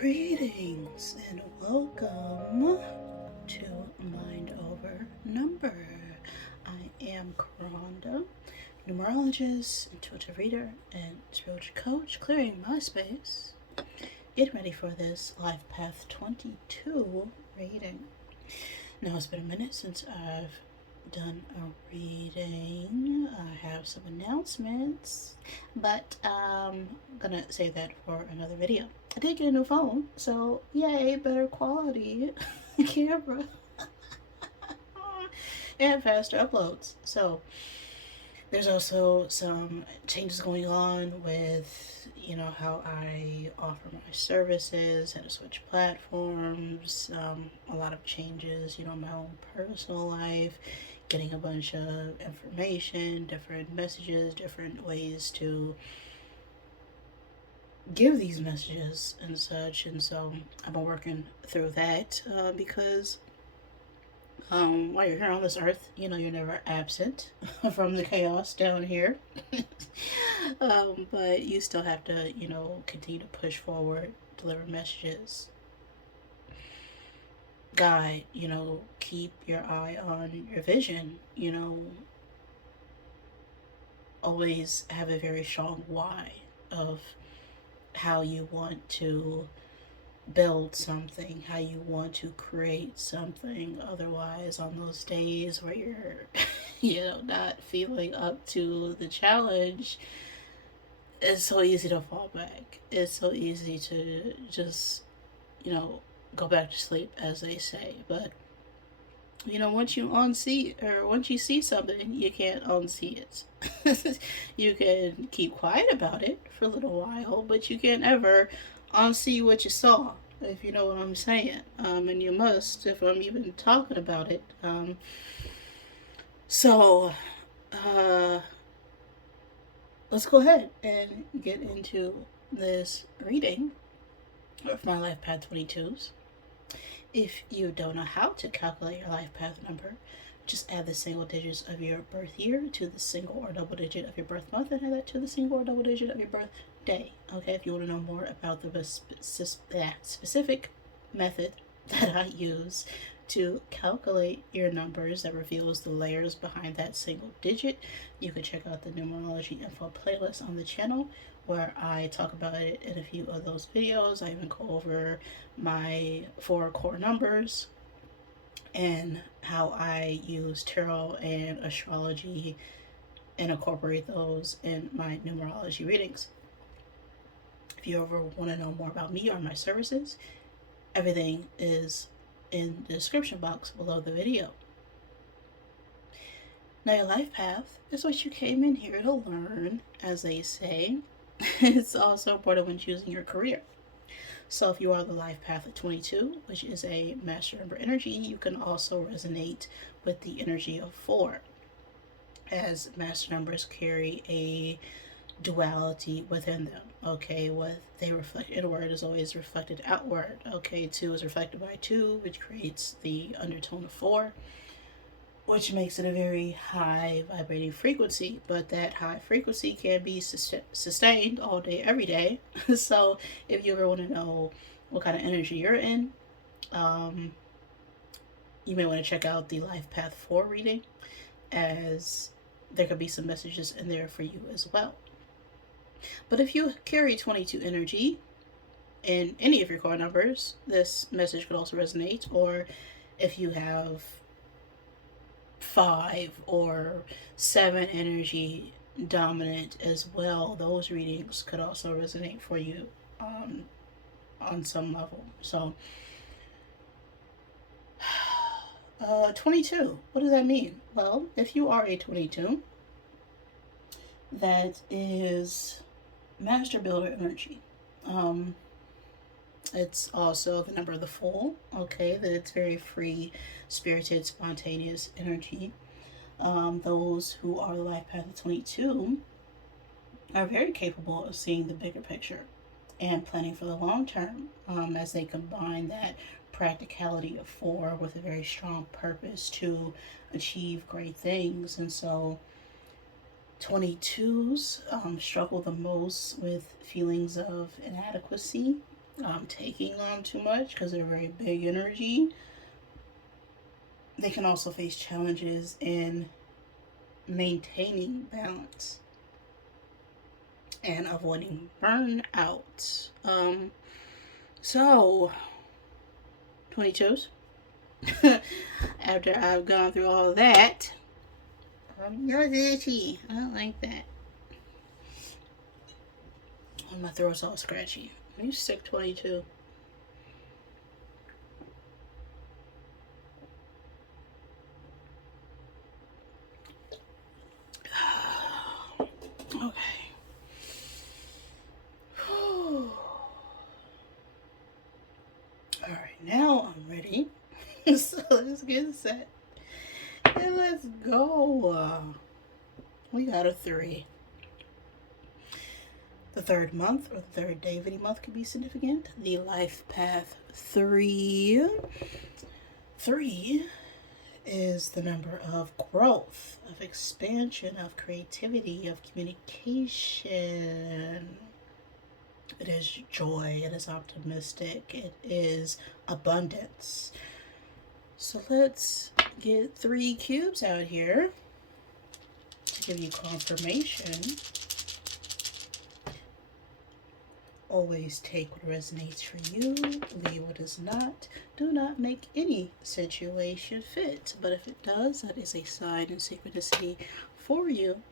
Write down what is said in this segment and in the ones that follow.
Greetings and welcome to Mind Over Number. I am Karonda, numerologist, intuitive reader, and spiritual coach, clearing my space. Get ready for this Life Path 22 reading. Now, it's been a minute since I've done a reading. I have some announcements, but I'm gonna save that for another video. I did get a new phone, so yay, better quality camera and faster uploads. So there's also some changes going on with, how I offer my services, how to switch platforms, a lot of changes, my own personal life, getting a bunch of information, different messages, different ways to give these messages and such. And so I've been working through that because while you're here on this earth, you're never absent from the chaos down here. But you still have to, continue to push forward, deliver messages, guide, keep your eye on your vision, always have a very strong why of how you want to build something, how you want to create something. Otherwise, on those days where you're, not feeling up to the challenge, it's so easy to fall back. It's so easy to just, go back to sleep, as they say. But once you see something, you can't unsee it. You can keep quiet about it for a little while, but you can't ever unsee what you saw, if you know what I'm saying. And you must, if I'm even talking about it. So, let's go ahead and get into this reading of my Life Path 22s. If you don't know how to calculate your life path number, just add the single digits of your birth year to the single or double digit of your birth month, and add that to the single or double digit of your birth day. Okay, if you want to know more about the specific method that I use to calculate your numbers that reveals the layers behind that single digit, you can check out the Numerology info playlist on the channel, where I talk about it in a few of those videos. I even go over my 4 core numbers and how I use tarot and astrology and incorporate those in my numerology readings. If you ever want to know more about me or my services, everything is in the description box below the video. Now, your life path is what you came in here to learn, as they say. It's also important when choosing your career. So if you are the life path of 22, which is a master number energy, you can also resonate with the energy of 4, as master numbers carry a duality within them. Okay, what they reflect inward is always reflected outward. Okay, 2 is reflected by 2, which creates the undertone of 4, which makes it a very high vibrating frequency. But that high frequency can be sustained all day, every day. So if you ever want to know what kind of energy you're in, you may want to check out the Life Path 4 reading, as there could be some messages in there for you as well. But if you carry 22 energy in any of your core numbers, this message could also resonate. Or if you have 5 or 7 energy dominant as well, those readings could also resonate for you on some level. So 22, what does that mean? Well, if you are a 22, that is master builder energy. It's also the number of the Fool. Okay, that it's very free, spirited, spontaneous energy. Those who are the life path of 22 are very capable of seeing the bigger picture and planning for the long term, as they combine that practicality of 4 with a very strong purpose to achieve great things. And so 22s struggle the most with feelings of inadequacy taking on too much because they're very big energy. They can also face challenges in maintaining balance and avoiding burnout. So 22s. After I've gone through all that, you're itchy. I don't like that. Oh, my throat's all scratchy. You sick, 22. Okay. Alright, now I'm ready. So let's get set. And let's go. We got a 3. The third month or the third day of any month could be significant. The life path 3. 3 is the number of growth, of expansion, of creativity, of communication. It is joy, it is optimistic, it is abundance. So let's get 3 cubes out here to give you confirmation. Always take what resonates for you, leave what does not. Do not make any situation fit. But if it does, that is a sign and synchronicity for you.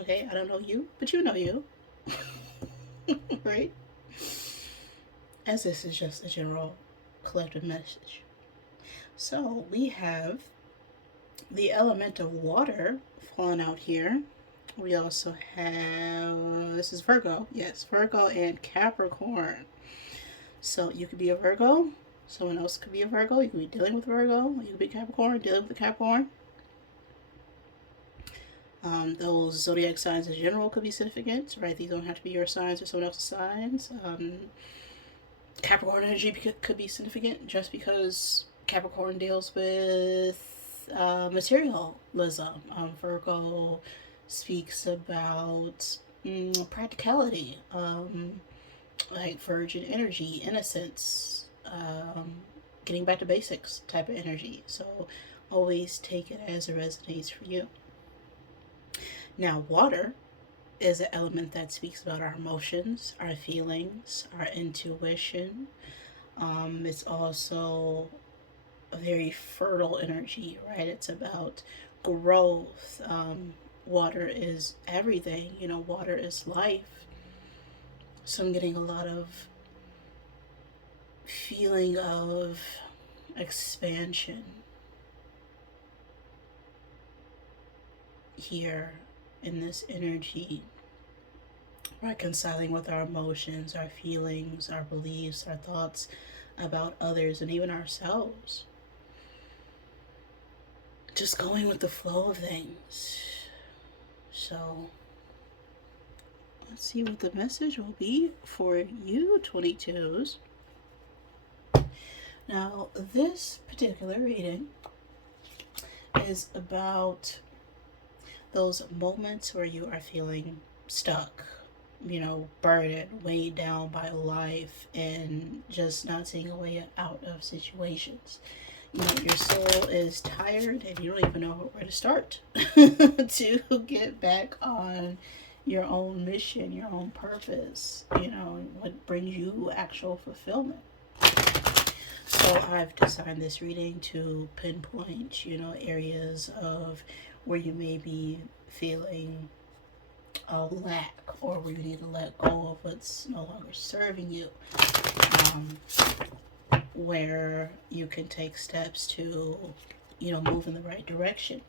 Okay, I don't know you, but you know you. Right? As this is just a general collective message. So we have the element of water falling out here. We also have, this is Virgo. Yes, Virgo and Capricorn. So you could be a Virgo. Someone else could be a Virgo. You could be dealing with Virgo. You could be Capricorn, dealing with the Capricorn. Those zodiac signs in general could be significant, right? These don't have to be your signs or someone else's signs. Capricorn energy could be significant just because Capricorn deals with materialism. Virgo speaks about practicality, like virgin energy, innocence, getting back to basics type of energy. So always take it as it resonates for you. Now, water is an element that speaks about our emotions, our feelings, our intuition. It's also a very fertile energy, right? It's about growth. Water is everything, water is life. So I'm getting a lot of feeling of expansion here in this energy, reconciling with our emotions, our feelings, our beliefs, our thoughts about others, and even ourselves. Just going with the flow of things. So let's see what the message will be for you 22s. Now, this particular reading is about those moments where you are feeling stuck, burdened, weighed down by life, and just not seeing a way out of situations. Your soul is tired and you don't even know where to start to get back on your own mission, your own purpose, what brings you actual fulfillment. So I've designed this reading to pinpoint, areas of where you may be feeling a lack, or where you need to let go of what's no longer serving you. Where you can take steps to, move in the right direction,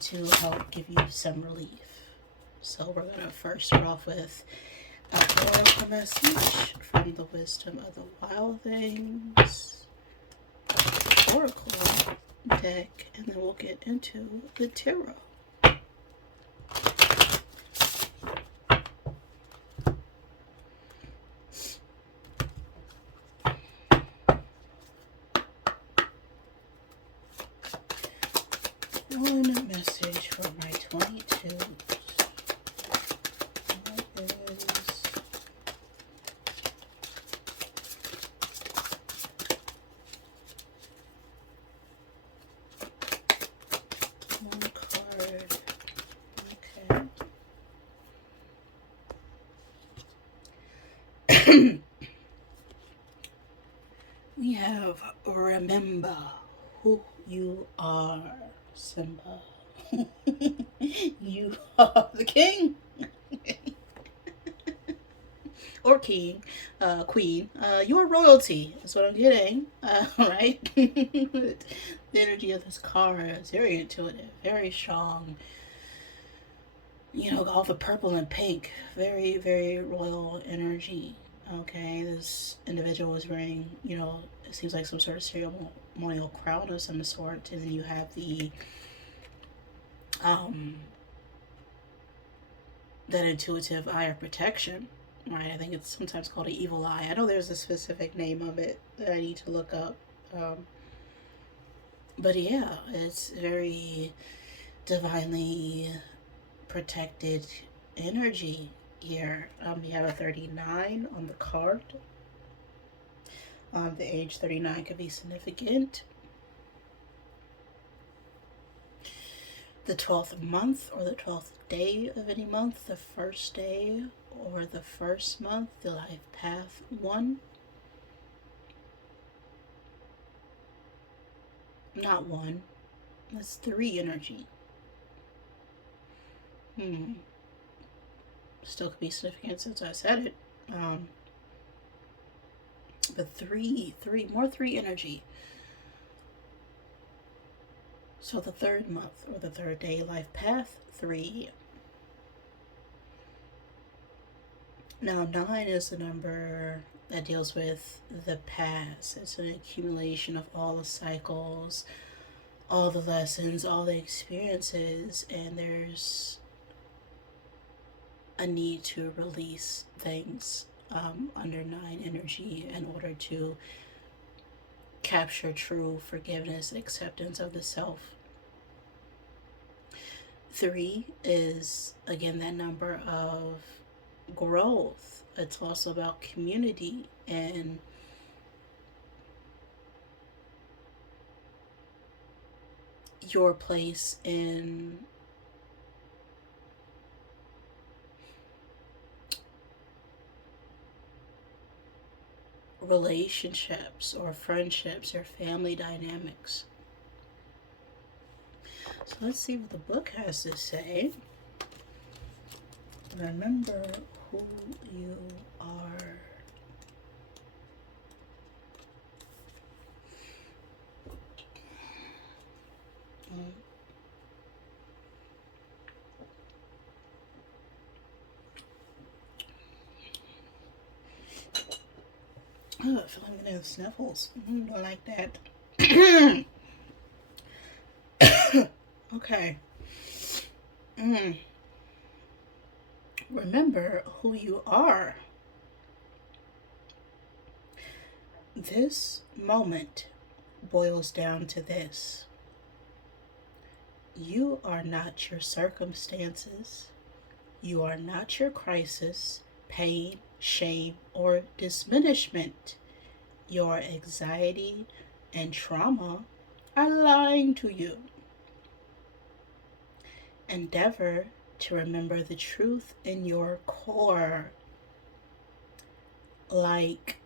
to help give you some relief. So we're going to first start off with an oracle message from the Wisdom of the Wild Things Oracle deck, and then we'll get into the tarot. One message for my 22. What is We have remember who you are, Simba. You are the king. Or king, queen. You're royalty. That's what I'm getting. Right? The energy of this card is very intuitive, very strong. You know, all the purple and pink, very, very royal energy. Okay, this individual is wearing, you know, it seems like some sort of ceremonial crown of some sort, and then you have the um that intuitive eye of protection, right? I think it's sometimes called an evil eye. I know there's a specific name of it that I need to look up. But yeah, it's very divinely protected energy here. You have a 39 on the card. The age 39 could be significant. The 12th month or the 12th day of any month, the first day or the first month, the life path 1. Not 1. That's 3 energy. Still could be significant since I said it. But more 3 energy. So the 3rd month or the 3rd day, life path 3. Now 9 is the number that deals with the past. It's an accumulation of all the cycles, all the lessons, all the experiences, and there's a need to release things under 9 energy in order to capture true forgiveness and acceptance of the self. 3 is, again, that number of growth. It's also about community and your place in relationships or friendships or family dynamics. So let's see what the book has to say. Remember who you are. Oh, I feel like I'm gonna have sniffles. Don't like that. Okay. Remember who you are. This moment boils down to this. You are not your circumstances. You are not your crisis, pain, shame, or diminishment. Your anxiety and trauma are lying to you. Endeavor to remember the truth in your core. Like,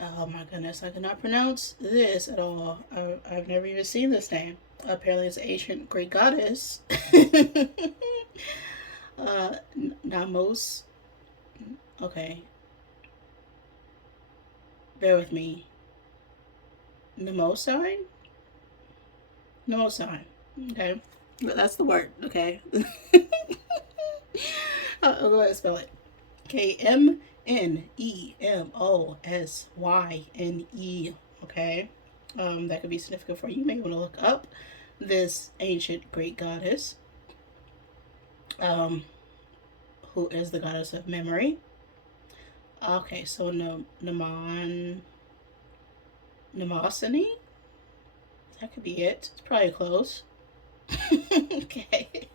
oh my goodness, I cannot pronounce this at all. I've never even seen this name. Apparently it's an ancient Greek goddess. Namos. Okay. Bear with me. Mnemosine? Mnemosine. Okay. That's the word. Okay. I'll go ahead and spell it. Kmnemosyne. Okay. That could be significant for you. You may want to look up this ancient Greek goddess. Who is the goddess of memory. Okay, so Mnemosyne? That could be it. It's probably close. Okay.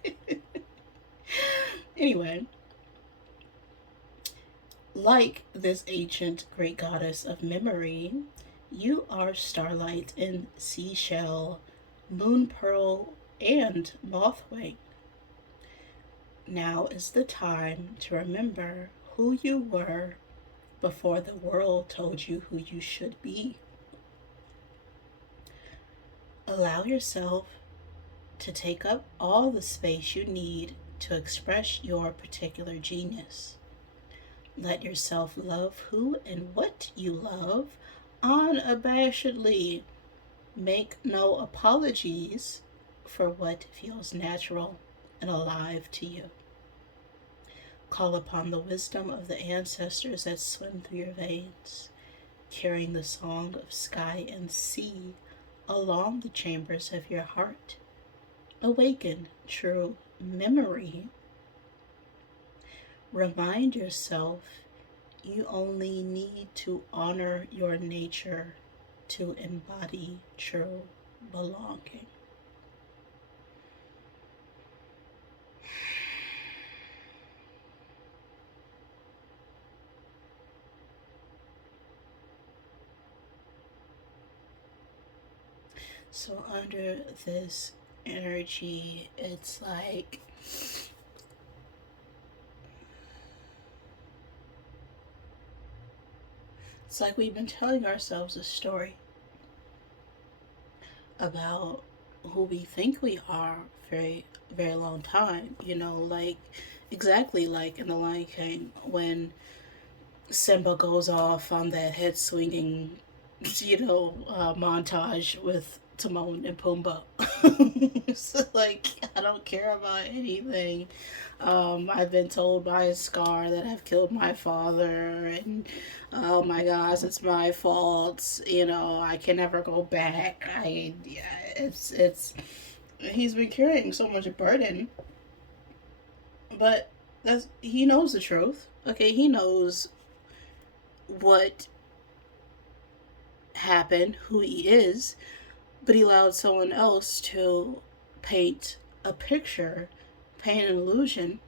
Anyway, like this ancient Greek goddess of memory, you are starlight and seashell, moon pearl, and mothwing. Now is the time to remember who you were before the world told you who you should be. Allow yourself to take up all the space you need to express your particular genius. Let yourself love who and what you love unabashedly. Make no apologies for what feels natural and alive to you. Call upon the wisdom of the ancestors that swim through your veins, carrying the song of sky and sea along the chambers of your heart. Awaken true memory. Remind yourself you only need to honor your nature to embody true belonging. So under this energy, it's like we've been telling ourselves a story about who we think we are for a very long time. Like exactly like in The Lion King when Simba goes off on that head swinging, montage with Timon and Pumbaa. So, like, I don't care about anything. I've been told by Scar that I've killed my father, and oh my gosh, it's my fault. I can never go back. It's. He's been carrying so much burden, but he knows the truth. Okay, he knows what happened, who he is, but he allowed someone else to paint a picture, paint an illusion,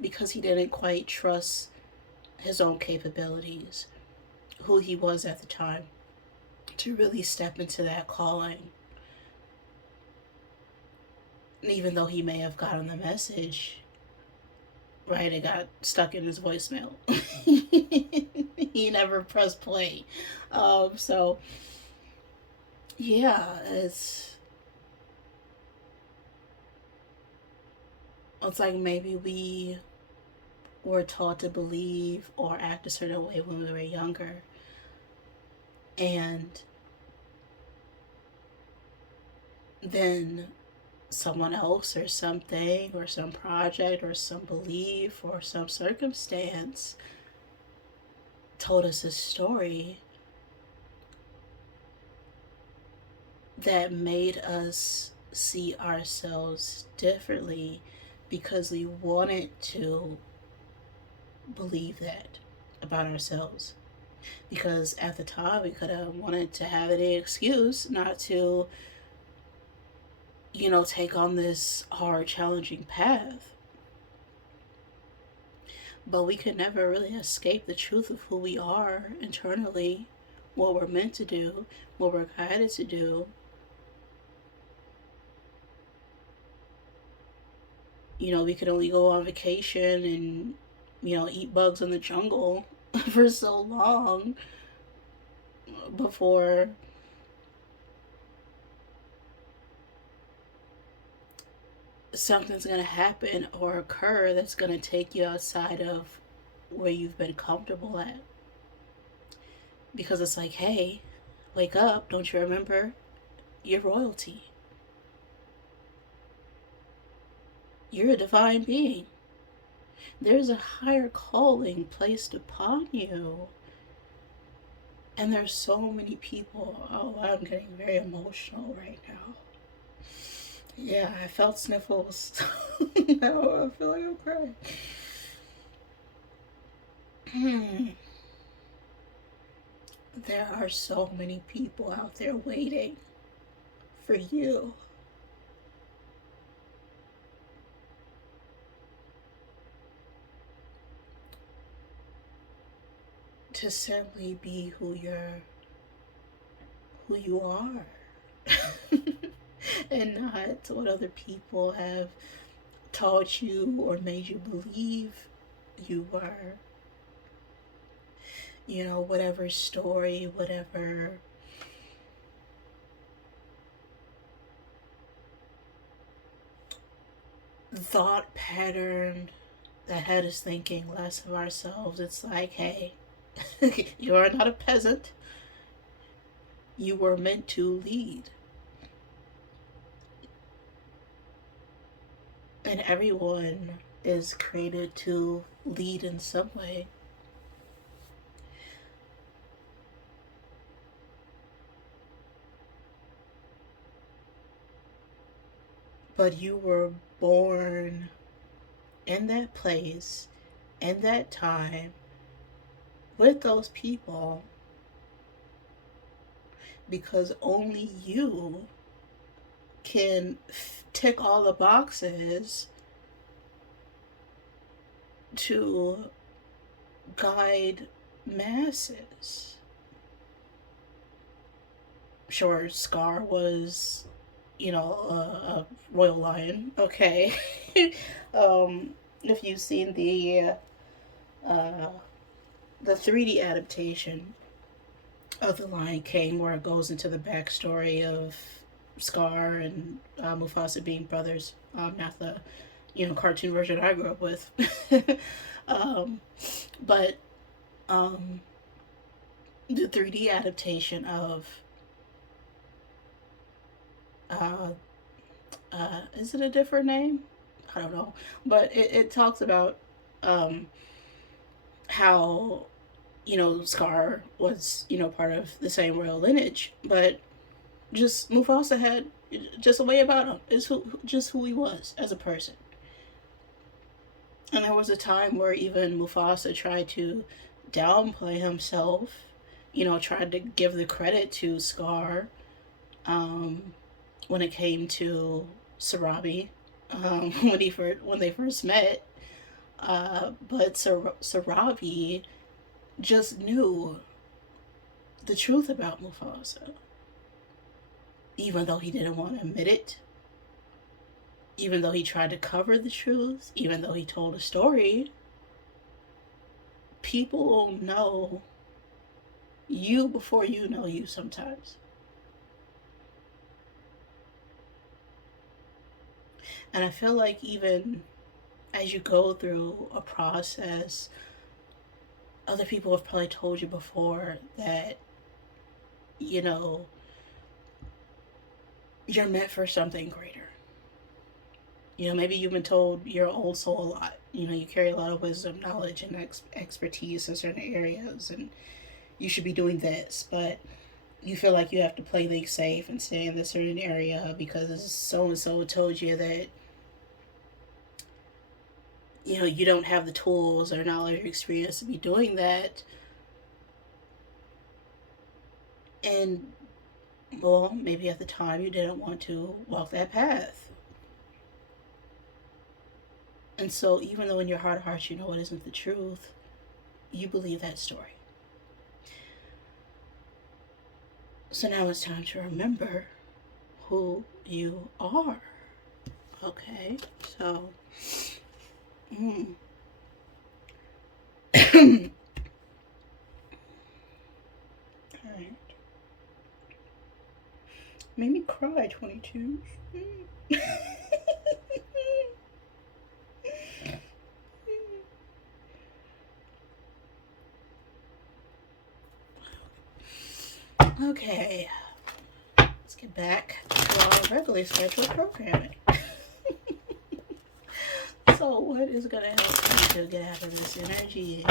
because he didn't quite trust his own capabilities, who he was at the time, to really step into that calling. Even though he may have gotten the message, right, it got stuck in his voicemail. He never pressed play. So, yeah, it's like maybe we were taught to believe or act a certain way when we were younger. And then someone else or something or some project or some belief or some circumstance told us a story that made us see ourselves differently because we wanted to believe that about ourselves. Because at the time we could have wanted to have any excuse not to, take on this hard, challenging path. But we could never really escape the truth of who we are internally, what we're meant to do, what we're guided to do. We could only go on vacation and, eat bugs in the jungle for so long before something's going to happen or occur that's going to take you outside of where you've been comfortable at. Because it's like, hey, wake up, don't you remember? You're royalty. You're a divine being. There's a higher calling placed upon you. And there's so many people. Oh, I'm getting very emotional right now. Yeah, I felt sniffles. No, I feel like I'm crying. There are so many people out there waiting for you. To simply be who you are. And not what other people have taught you or made you believe you were. whatever story, whatever thought pattern that had us thinking less of ourselves. It's like, hey, you are not a peasant. You were meant to lead. And everyone is created to lead in some way. But you were born in that place, in that time, with those people, because only you can tick all the boxes to guide masses. Sure, Scar was, a royal lion. Okay. If you've seen the 3D adaptation of The Lion King, where it goes into the backstory of Scar and Mufasa being brothers, not the cartoon version I grew up with. But the 3D adaptation of is it a different name? I don't know, but it talks about how Scar was part of the same royal lineage, but just Mufasa had just a way about him. Is who he was as a person. And there was a time where even Mufasa tried to downplay himself, tried to give the credit to Scar when it came to Sarabi, when they first met. But Sarabi just knew the truth about Mufasa, even though he didn't want to admit it, even though he tried to cover the truth, even though he told a story. People know you before you know you sometimes. And I feel like even as you go through a process, other people have probably told you before that, you're meant for something greater. Maybe you've been told you're an old soul a lot. You carry a lot of wisdom, knowledge, and expertise in certain areas, and you should be doing this, but you feel like you have to play things safe and stay in this certain area because so-and-so told you that, you don't have the tools or knowledge or experience to be doing that. And, well, maybe at the time you didn't want to walk that path. And so even though in your heart of hearts you know it isn't the truth, you believe that story. So now it's time to remember who you are. Okay, so alright. Made me cry, 22. Okay, let's get back to our regularly scheduled programming. So what is going to help me to get out of this energy?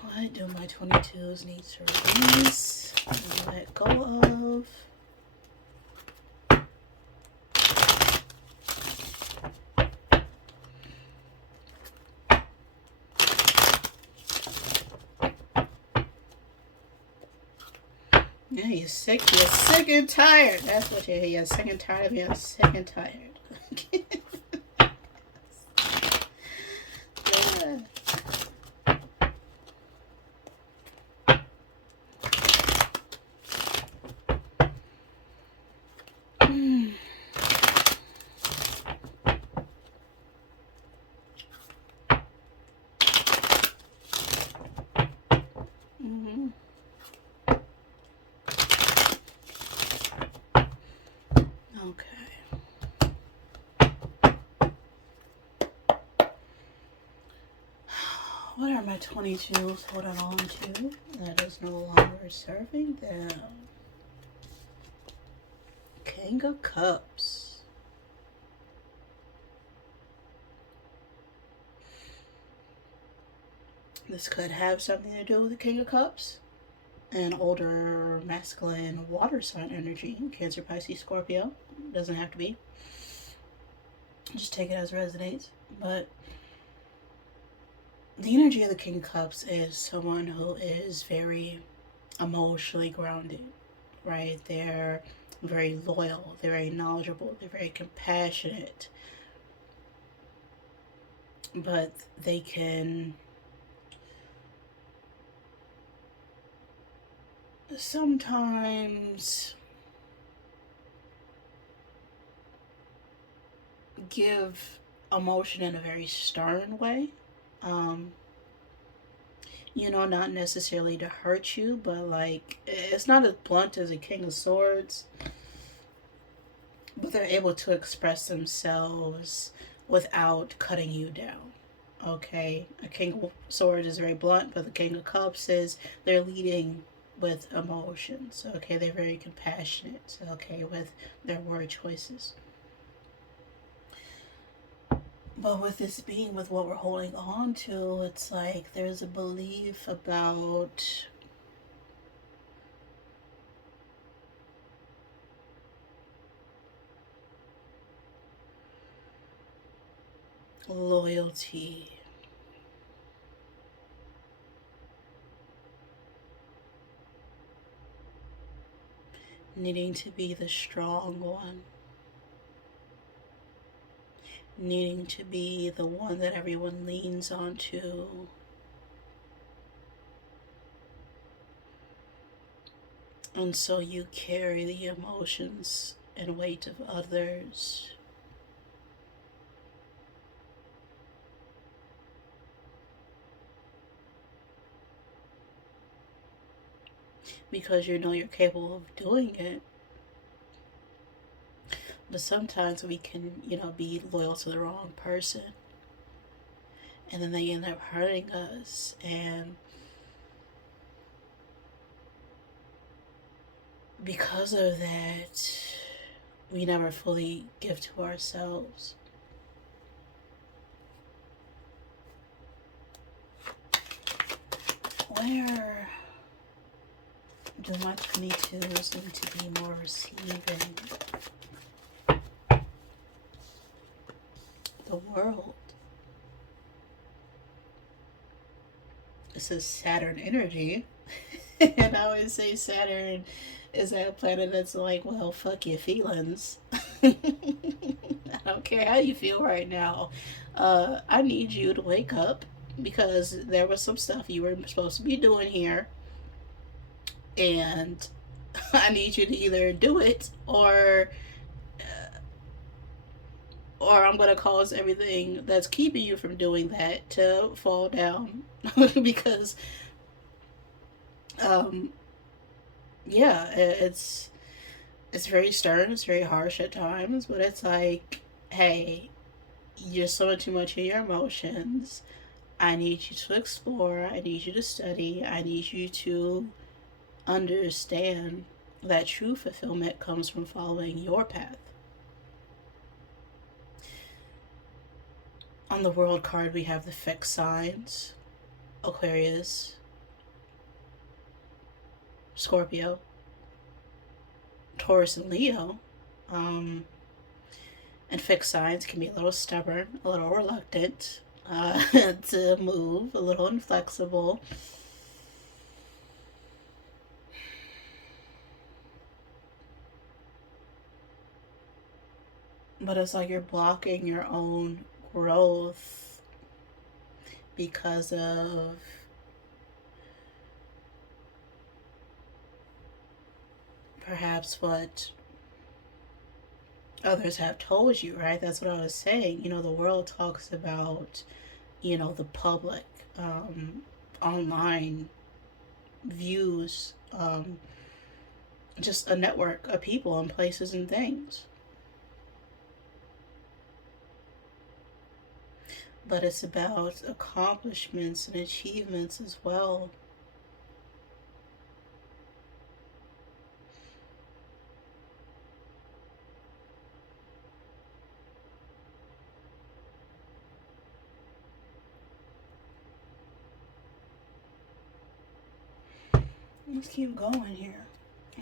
What do my 22s need to release and let go of? Yeah, you're sick and tired. That's what you're sick and tired of being sick and tired. Mm-hmm. Okay. What are my 22s holding on to that is no longer serving them? King of Cups. This could have something to do with the King of Cups. An older masculine water sign energy. Cancer, Pisces, Scorpio. Doesn't have to be. Just take it as resonates. But the energy of the King of Cups is someone who is very emotionally grounded, right? They're very loyal, they're very knowledgeable, they're very compassionate, but they can sometimes give emotion in a very stern way. Um, not necessarily to hurt you, but like it's not as blunt as a King of Swords, but they're able to express themselves without cutting you down. Okay, a King of Swords is very blunt, but the King of Cups is they're leading with emotions. Okay, they're very compassionate. Okay, with their word choices. But with this being, with what we're holding on to, it's like there's a belief about loyalty. Needing to be the strong one. Needing to be the one that everyone leans onto. And so you carry the emotions and weight of others. Because you know you're capable of doing it. But sometimes we can, be loyal to the wrong person. And then they end up hurting us. And because of that, we never fully give to ourselves. Where do my 22s need to be more receiving? The world. This is Saturn energy. And I always say Saturn is that planet that's like, well, fuck your feelings. I don't care how you feel right now. I need you to wake up because there was some stuff you were supposed to be doing here. And I need you to either do it or I'm going to cause everything that's keeping you from doing that to fall down. Because, yeah, it's very stern, it's very harsh at times, but it's like, hey, you're showing too much of your emotions. I need you to explore, I need you to study, I need you to understand that true fulfillment comes from following your path. On the world card, we have the fixed signs: Aquarius, Scorpio, Taurus, and Leo. And fixed signs can be a little stubborn, a little reluctant to move, a little inflexible. But it's like you're blocking your own growth because of perhaps what others have told you, right? That's what I was saying. The world talks about, the public, online views, just a network of people and places and things. But it's about accomplishments and achievements as well. Let's keep going here.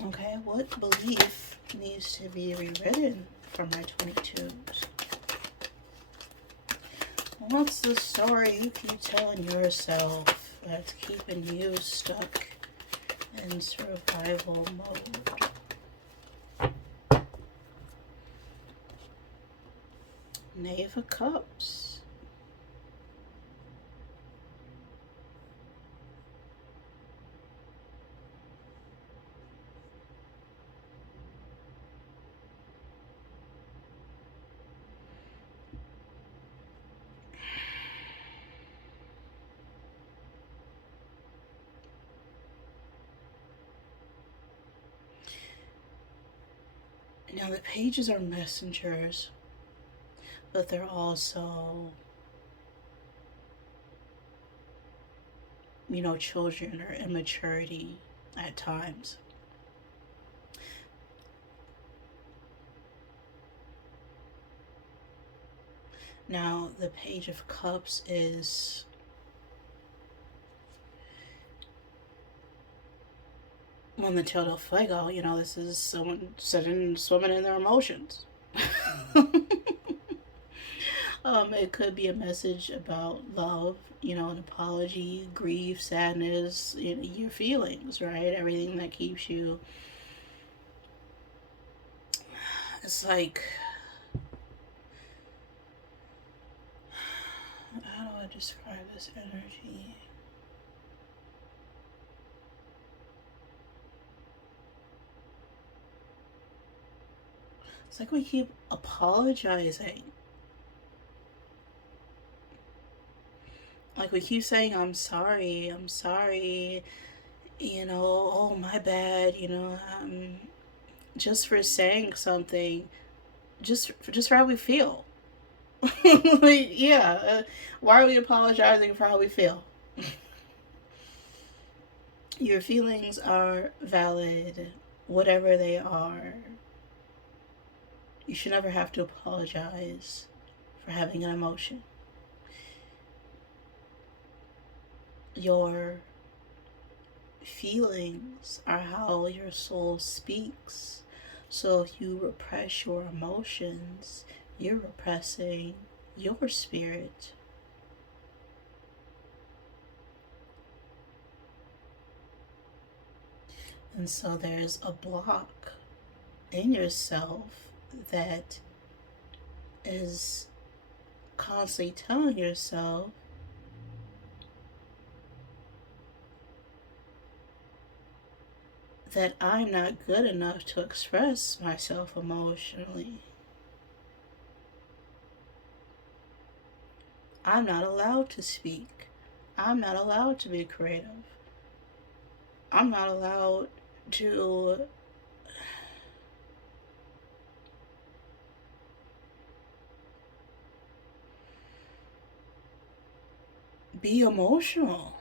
Okay, what belief needs to be rewritten for my 22s? What's the story you keep telling yourself that's keeping you stuck in survival mode? Knave of Cups. Now the pages are messengers, but they're also, children or immaturity at times. Now the Page of Cups is on the Tail del Fuego. This is someone swimming in their emotions. It could be a message about love, an apology, grief, sadness, your feelings, right? Everything that keeps you. It's like, how do I describe this energy? It's like we keep apologizing. Like we keep saying, I'm sorry, oh, my bad, just for saying something, just for how we feel. Like, yeah, why are we apologizing for how we feel? Your feelings are valid, whatever they are. You should never have to apologize for having an emotion. Your feelings are how your soul speaks. So if you repress your emotions, you're repressing your spirit. And so there's a block in yourself that is constantly telling yourself that I'm not good enough to express myself emotionally. I'm not allowed to speak. I'm not allowed to be creative. I'm not allowed to be emotional.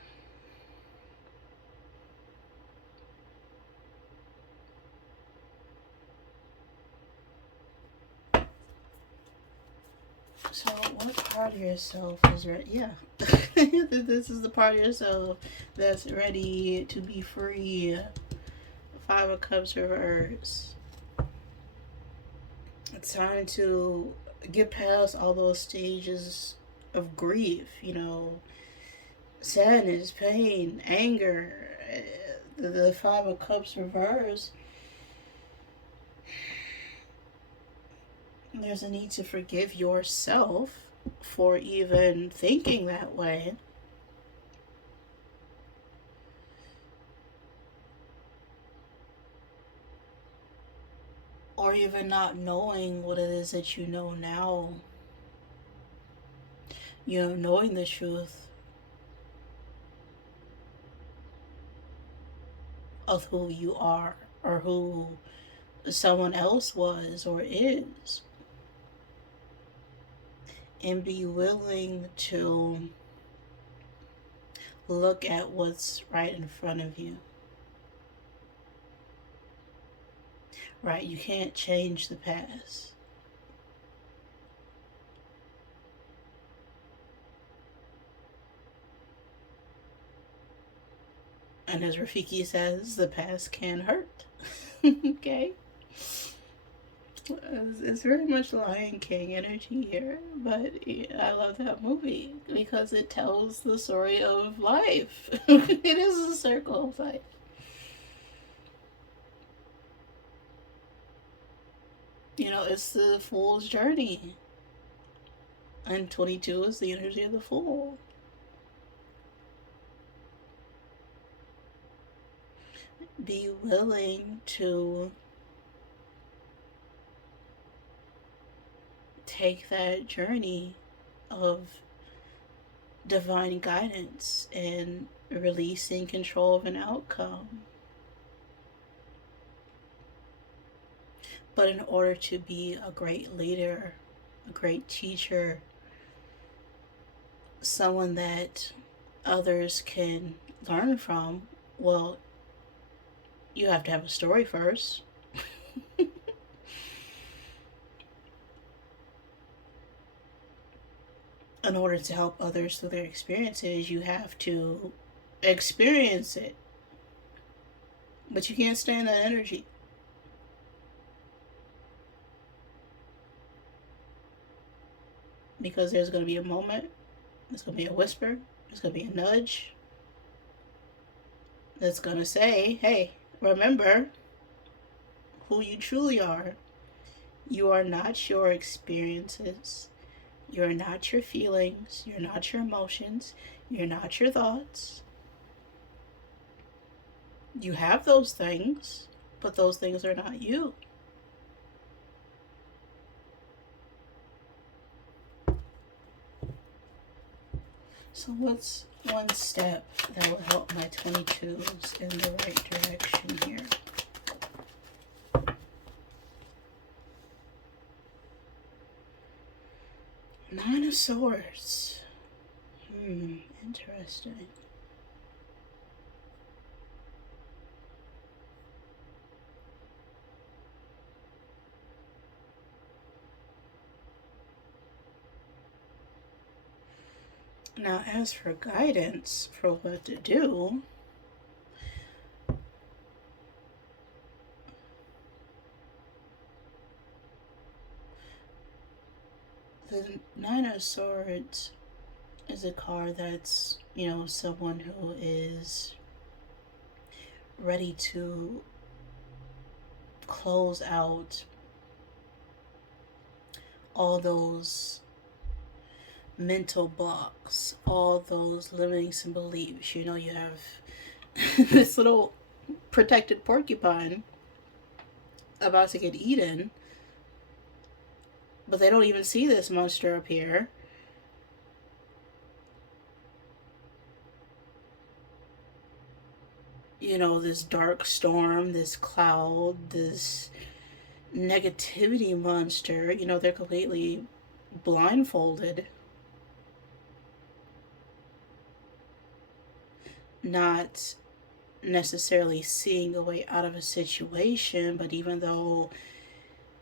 So what part of yourself is ready? Yeah. This is the part of yourself that's ready to be free. 5 of Cups reverse. It's time to get past all those stages of grief, sadness, pain, anger. The 5 of Cups reverse. There's a need to forgive yourself for even thinking that way. Or even not knowing what it is that you know now. Knowing the truth. of who you are or who someone else was or is. And be willing to look at what's right in front of you. Right? You can't change the past. And as Rafiki says, the past can hurt. Okay? It's very much Lion King energy here, but I love that movie because it tells the story of life. It is a circle of life. You know, it's the fool's journey. And 22 is the energy of the fool. Be willing to take that journey of divine guidance and releasing control of an outcome. But in order to be a great leader, a great teacher, someone that others can learn from, well, you have to have a story first. In order to help others through their experiences, you have to experience it. But you can't stay in that energy. Because there's going to be a moment, there's going to be a whisper, there's going to be a nudge that's going to say, hey, remember who you truly are. You are not your experiences. You're not your feelings. You're not your emotions. You're not your thoughts. You have those things, but those things are not you. So what's one step that will help my 22s in the right direction here? Nine of Swords. Interesting. Now, as for guidance for what to do, the Nine of Swords is a card that's, someone who is ready to close out all those mental blocks, all those limiting beliefs. You have this little protected porcupine about to get eaten, but they don't even see this monster up here. This dark storm, this cloud, this negativity monster, they're completely blindfolded. Not necessarily seeing a way out of a situation, but even though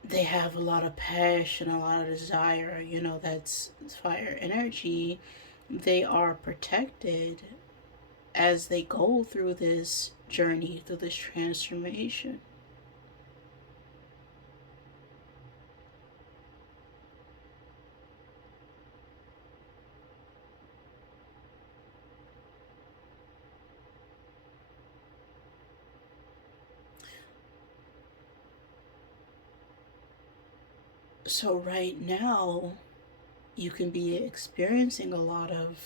they have a lot of passion, a lot of desire, that's fire energy, they are protected as they go through this journey, through this transformation. So right now, you can be experiencing a lot of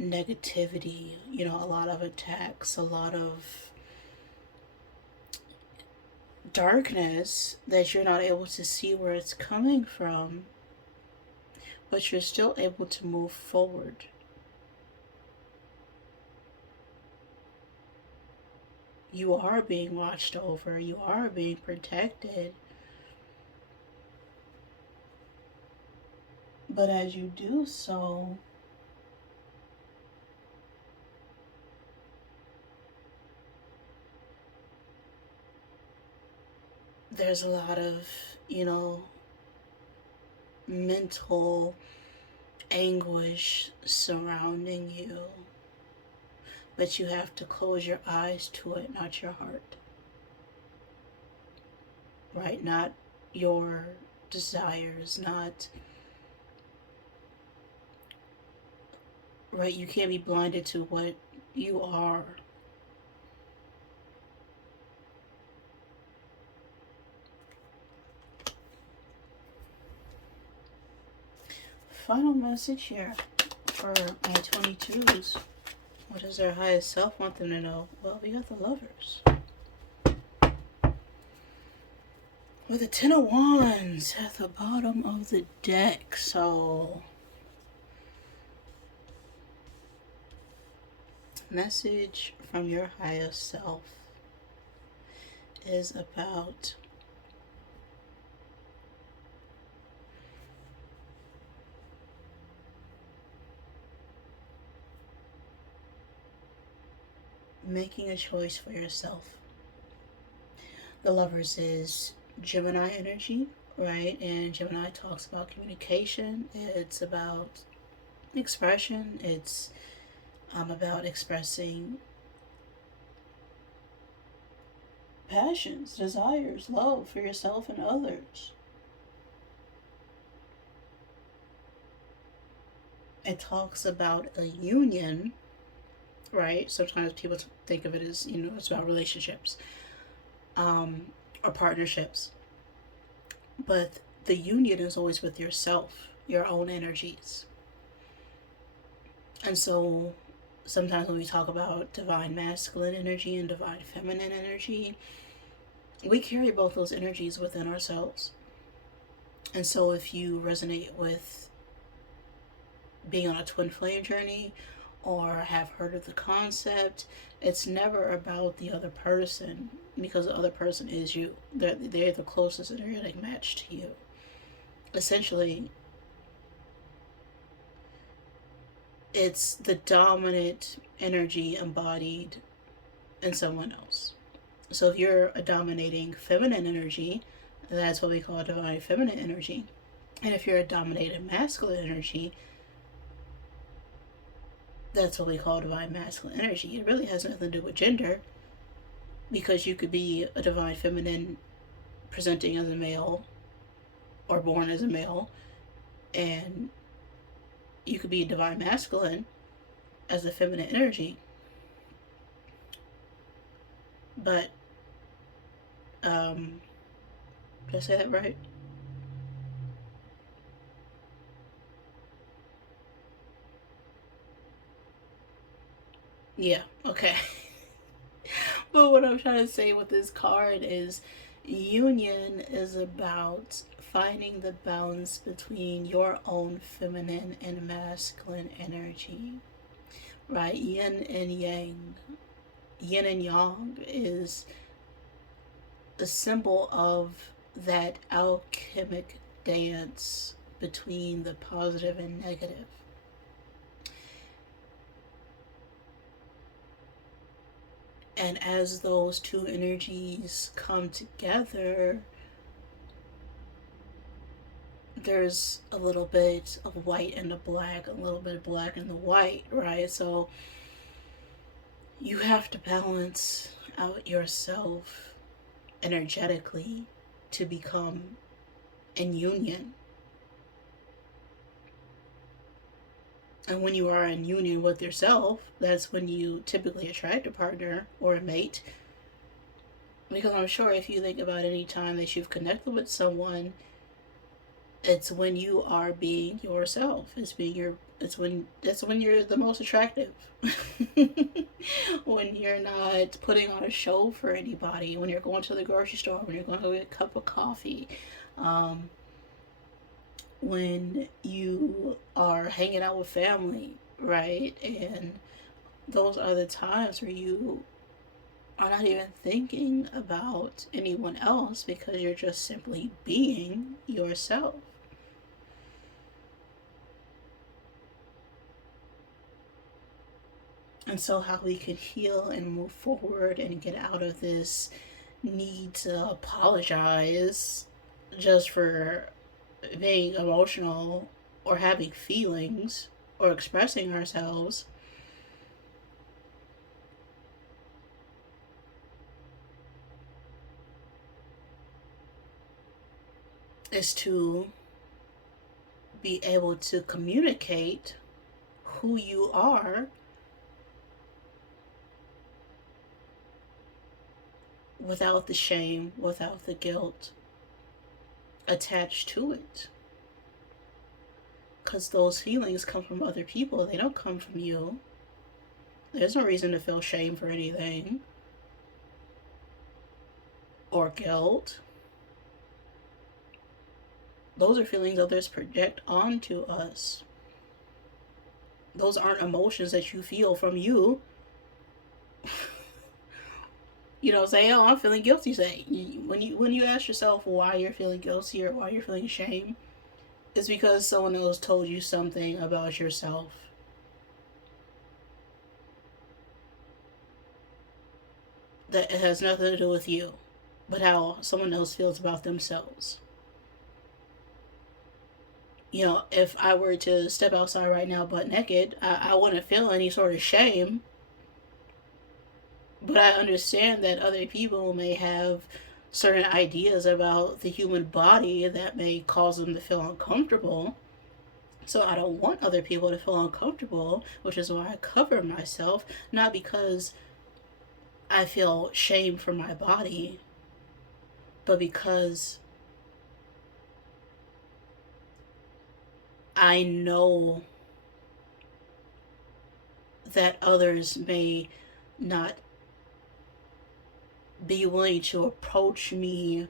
negativity, a lot of attacks, a lot of darkness that you're not able to see where it's coming from, but you're still able to move forward. You are being watched over, you are being protected. But as you do so, there's a lot of, mental anguish surrounding you. But you have to close your eyes to it, not your heart. Right? Not your desires, not. Right? You can't be blinded to what you are. Final message here for my 22s. What does their highest self want them to know? Well, we got the Lovers. With the Ten of Wands at the bottom of the deck. So, message from your highest self is about making a choice for yourself. The Lovers is Gemini energy, right? And Gemini talks about communication. It's about expression. It's about expressing passions, desires, love for yourself and others. It talks about a union, right? Sometimes people think of it as, it's about relationships or partnerships. But the union is always with yourself, your own energies. And so sometimes when we talk about divine masculine energy and divine feminine energy, we carry both those energies within ourselves. And so if you resonate with being on a twin flame journey or have heard of the concept, it's never about the other person, because the other person is you. They're the closest energetic match to you. Essentially, it's the dominant energy embodied in someone else. So if you're a dominating feminine energy, that's what we call divine feminine energy. And if you're a dominated masculine energy, that's what we call divine masculine energy. It really has nothing to do with gender, because you could be a divine feminine presenting as a male or born as a male, and you could be a divine masculine as a feminine energy. But did I say that right? Yeah, okay. But what I'm trying to say with this card is union is about finding the balance between your own feminine and masculine energy, right? Yin and yang. Yin and yang is a symbol of that alchemic dance between the positive and negative. And as those two energies come together, there's a little bit of white in the black, a little bit of black in the white, right? So you have to balance out yourself energetically to become in union. And when you are in union with yourself, that's when you typically attract a partner or a mate. Because I'm sure if you think about any time that you've connected with someone, it's when you are being yourself. It's when you're the most attractive. When you're not putting on a show for anybody, when you're going to the grocery store, when you're going to get a cup of coffee, when you are hanging out with family, right? And those are the times where you are not even thinking about anyone else because you're just simply being yourself. And so, how we can heal and move forward and get out of this need to apologize just for being emotional or having feelings or expressing ourselves is to be able to communicate who you are without the shame, without the guilt attached to it. Because those feelings come from other people, they don't come from you. There's no reason to feel shame for anything or guilt. Those are feelings others project onto us. Those aren't emotions that you feel from you. You know, say, oh, I'm feeling guilty. Say, when you ask yourself why you're feeling guilty or why you're feeling shame, it's because someone else told you something about yourself. That it has nothing to do with you, but how someone else feels about themselves. You know, if I were to step outside right now butt naked, I wouldn't feel any sort of shame. But I understand that other people may have certain ideas about the human body that may cause them to feel uncomfortable. So I don't want other people to feel uncomfortable, which is why I cover myself, not because I feel shame for my body, but because I know that others may not be willing to approach me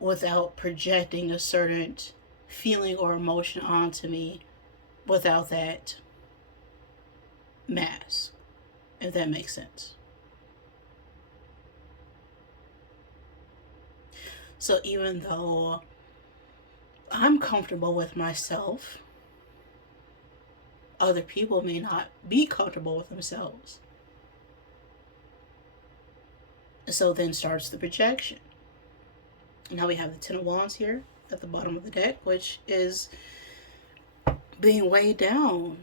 without projecting a certain feeling or emotion onto me without that mask, if that makes sense. So even though I'm comfortable with myself, other people may not be comfortable with themselves. So then starts the projection. Now we have the Ten of Wands here at the bottom of the deck, which is being weighed down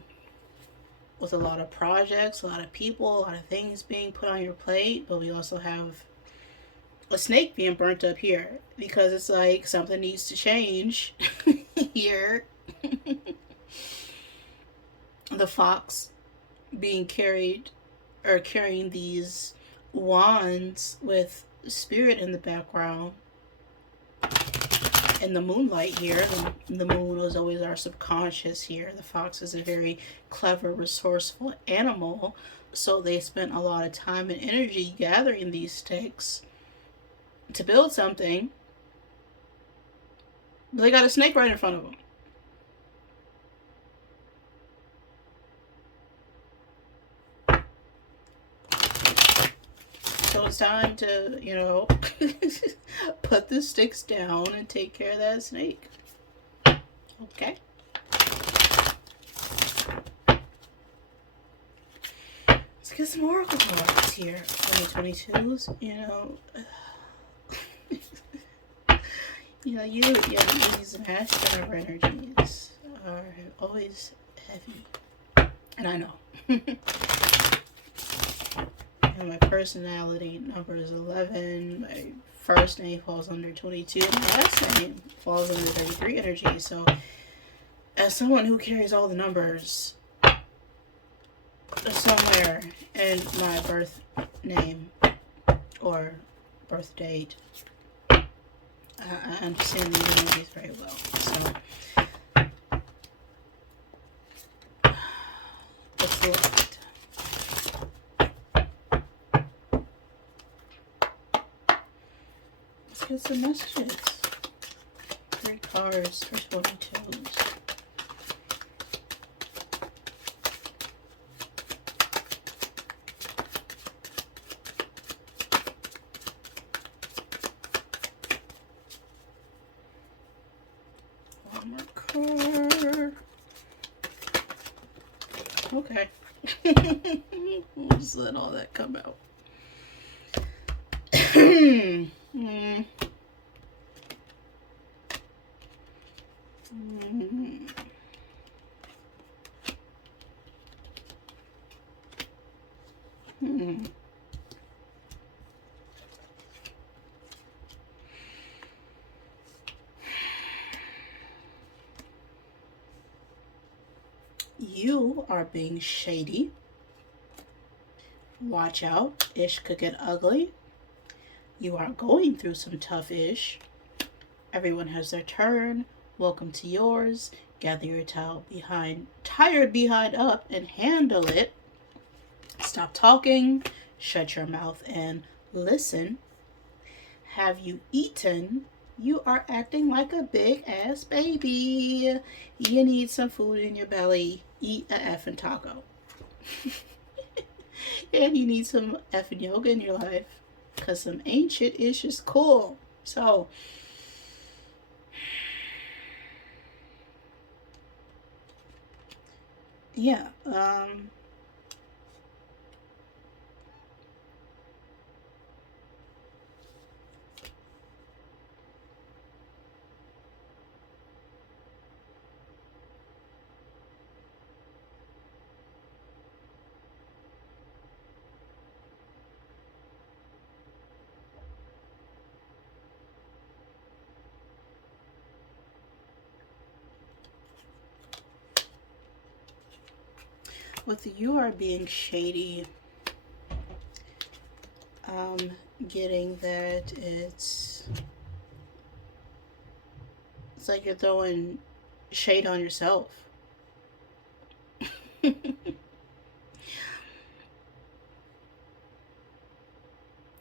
with a lot of projects, a lot of people, a lot of things being put on your plate. But we also have a snake being burnt up here because it's like something needs to change here. The fox being carried or carrying these wands with spirit in the background and the moonlight here. The moon is always our subconscious here. The fox is a very clever, resourceful animal, so they spent a lot of time and energy gathering these sticks to build something. But they got a snake right in front of them. So it's time to, you know, put the sticks down and take care of that snake. Okay. Let's get some oracle cards here. 2022s, you know. You know, these master energies are always heavy. And I know. And my personality number is 11. My first name falls under 22. My last name falls under 33 energy. So, as someone who carries all the numbers somewhere in my birth name or birth date, I understand these energies very well. So, let's do it. Get some messages. 3 cards for 22s. Okay. Just let all that come out. You are being shady. Watch out. Ish could get ugly. You are going through some tough ish. Everyone has their turn. Welcome to yours. Gather your tired behind up and handle it. Stop talking. Shut your mouth and listen. Have you eaten? You are acting like a big ass baby. You need some food in your belly. Eat a effing taco. And you need some effing yoga in your life. Because some ancient ish is cool. So, yeah. With you are being shady, getting that it's like you're throwing shade on yourself. You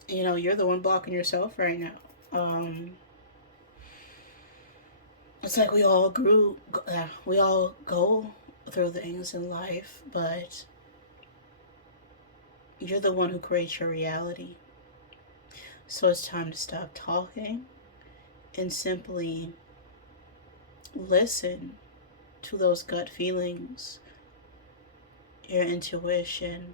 know, you're the one blocking yourself right now. It's like we all go through things in life, but you're the one who creates your reality. So it's time to stop talking and simply listen to those gut feelings, your intuition,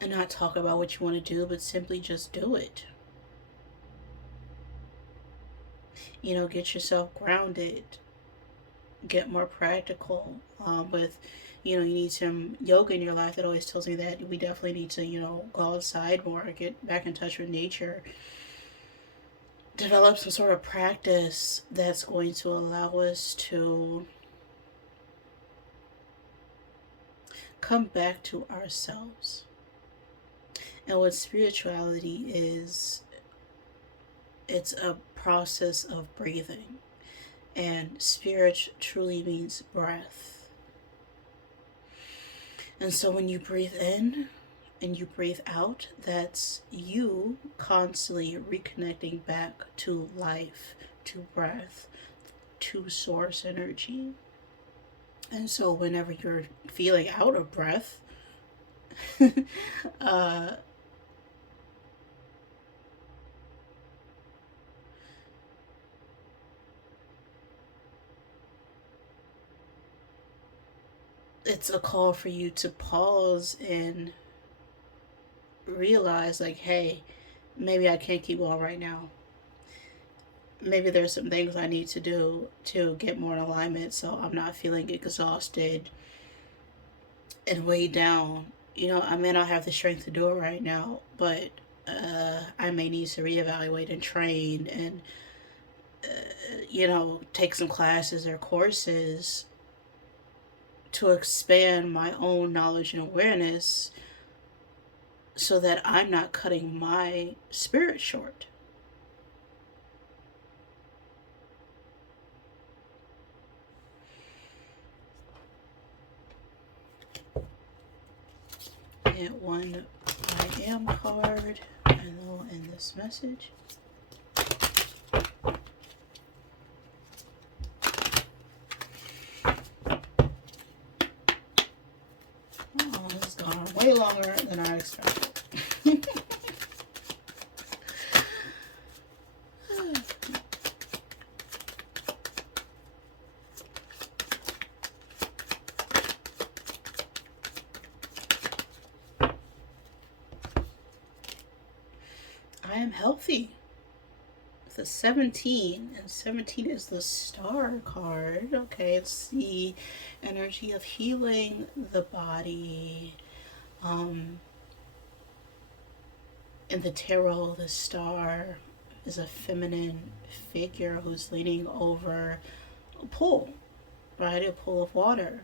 and not talk about what you want to do, but simply just do it. You know, get yourself grounded, get more practical with, you need some yoga in your life. That always tells me that we definitely need to, go outside more, get back in touch with nature, develop some sort of practice that's going to allow us to come back to ourselves. And what spirituality is, it's a process of breathing. And spirit truly means breath. And so when you breathe in and you breathe out, that's you constantly reconnecting back to life, to breath, to source energy. And so whenever you're feeling out of breath, it's a call for you to pause and realize, like, hey, maybe I can't keep going right now. Maybe there's some things I need to do to get more in alignment so I'm not feeling exhausted and weighed down. I may not have the strength to do it right now, but I may need to reevaluate and train and, take some classes or courses to expand my own knowledge and awareness so that I'm not cutting my spirit short. Get one I am card, and we'll end this message. Oh, this has gone on way longer than I expected. am healthy. The 17, and 17 is the star card. Okay, it's the energy of healing the body. In the tarot, the star is a feminine figure who's leaning over a pool, right? A pool of water.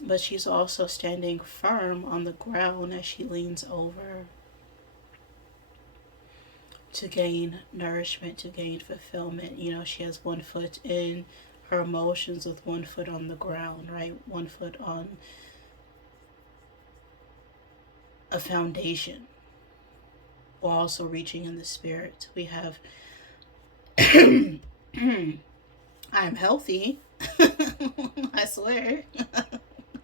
But she's also standing firm on the ground as she leans over to gain nourishment, to gain fulfillment. You know, she has one foot in her emotions with one foot on the ground, right? One foot on a foundation, while also reaching in the spirit. We have I am healthy. I swear.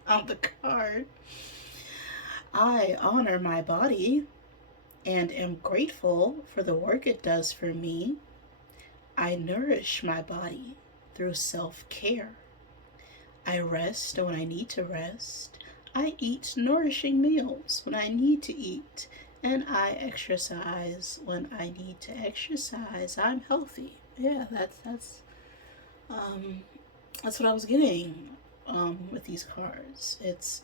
On the card. I honor my body and am grateful for the work it does for me. I nourish my body through self-care. I rest when I need to rest. I eat nourishing meals when I need to eat. And I exercise when I need to exercise. I'm healthy. Yeah, that's what I was getting with these cards. It's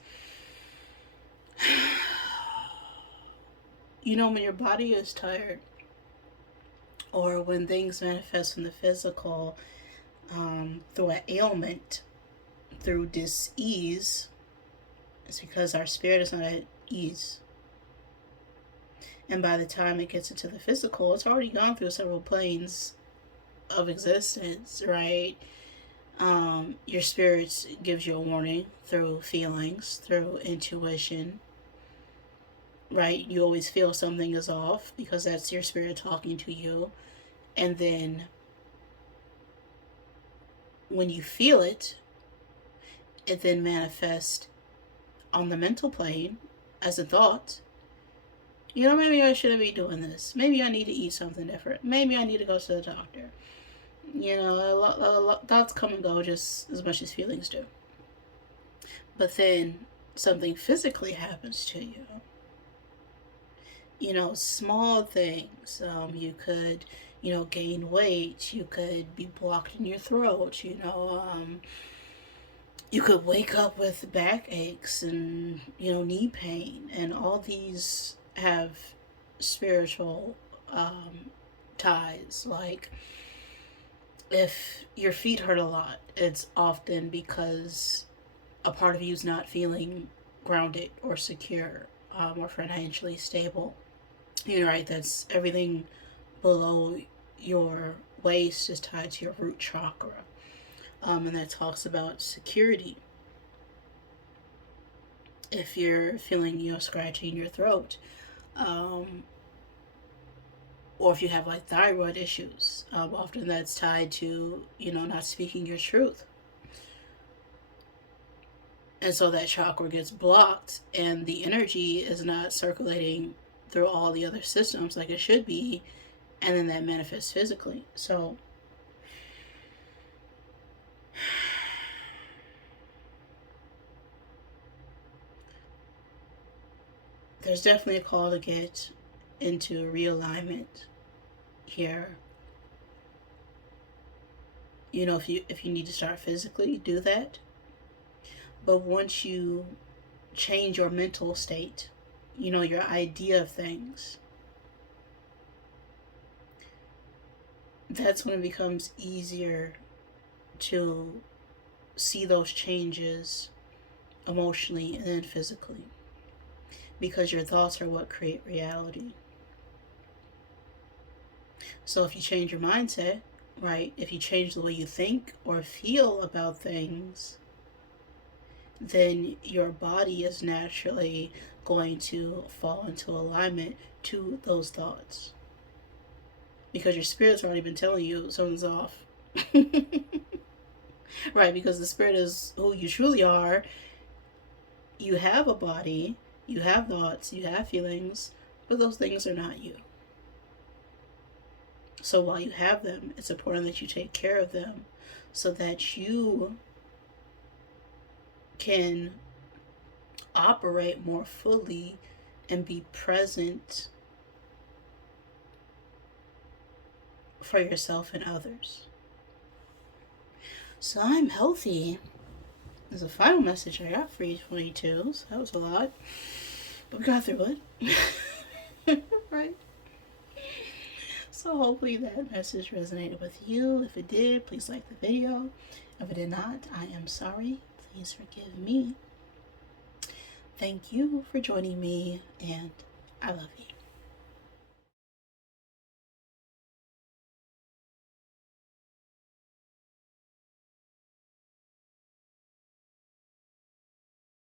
you know, when your body is tired, or when things manifest in the physical through an ailment, through dis-ease, it's because our spirit is not at ease. And by the time it gets into the physical, it's already gone through several planes of existence, right? Your spirit gives you a warning through feelings, through intuition, right? You always feel something is off because that's your spirit talking to you. And then when you feel it, it then manifests on the mental plane as a thought. You know, maybe I shouldn't be doing this. Maybe I need to eat something different. Maybe I need to go to the doctor. You know, thoughts come and go just as much as feelings do. But then something physically happens to you. You know, small things. You could, you know, gain weight. You could be blocked in your throat. You know, you could wake up with back aches and, you know, knee pain. And all these have spiritual ties. Like, if your feet hurt a lot, it's often because a part of you is not feeling grounded or secure or financially stable. You're right, that's everything below your waist is tied to your root chakra. And that talks about security. If you're feeling, you know, scratchy in your throat, or if you have like thyroid issues, often that's tied to, you know, not speaking your truth. And so that chakra gets blocked and the energy is not circulating through all the other systems like it should be, and then that manifests physically. So there's definitely a call to get into realignment here. You know, if you need to start physically, do that. But once you change your mental state, you know, your idea of things, that's when it becomes easier to see those changes emotionally and then physically, because your thoughts are what create reality. So if you change your mindset, right, if you change the way you think or feel about things, then your body is naturally going to fall into alignment to those thoughts, because your spirit's already been telling you something's off. Right, because the spirit is who you truly are. You have a body, you have thoughts, you have feelings, but those things are not you. So while you have them, it's important that you take care of them so that you can operate more fully and be present for yourself and others. So I'm healthy. There's a final message I got for you 22s. That was a lot. But we got through it. Right? So hopefully that message resonated with you. If it did, please like the video. If it did not, I am sorry. Please forgive me. Thank you for joining me, and I love you.